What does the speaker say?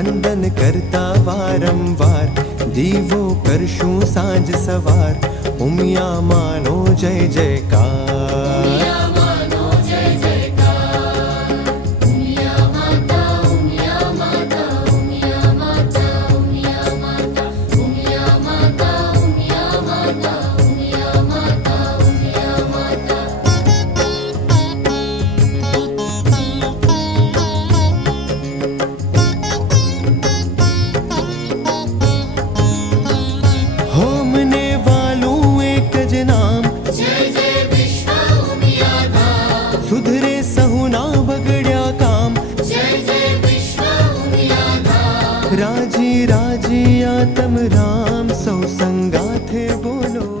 વંદન કરતા વારંવાર, દીવો કરશું સાંજ સવાર, ઉમિયા માનો જય જયકાર. હોમને વાલું એક જ નામ, સુધરે સહુના બગડ્યા કામ. રાજી રાજી આતમ રામ, સૌ સંગાથે બોલો.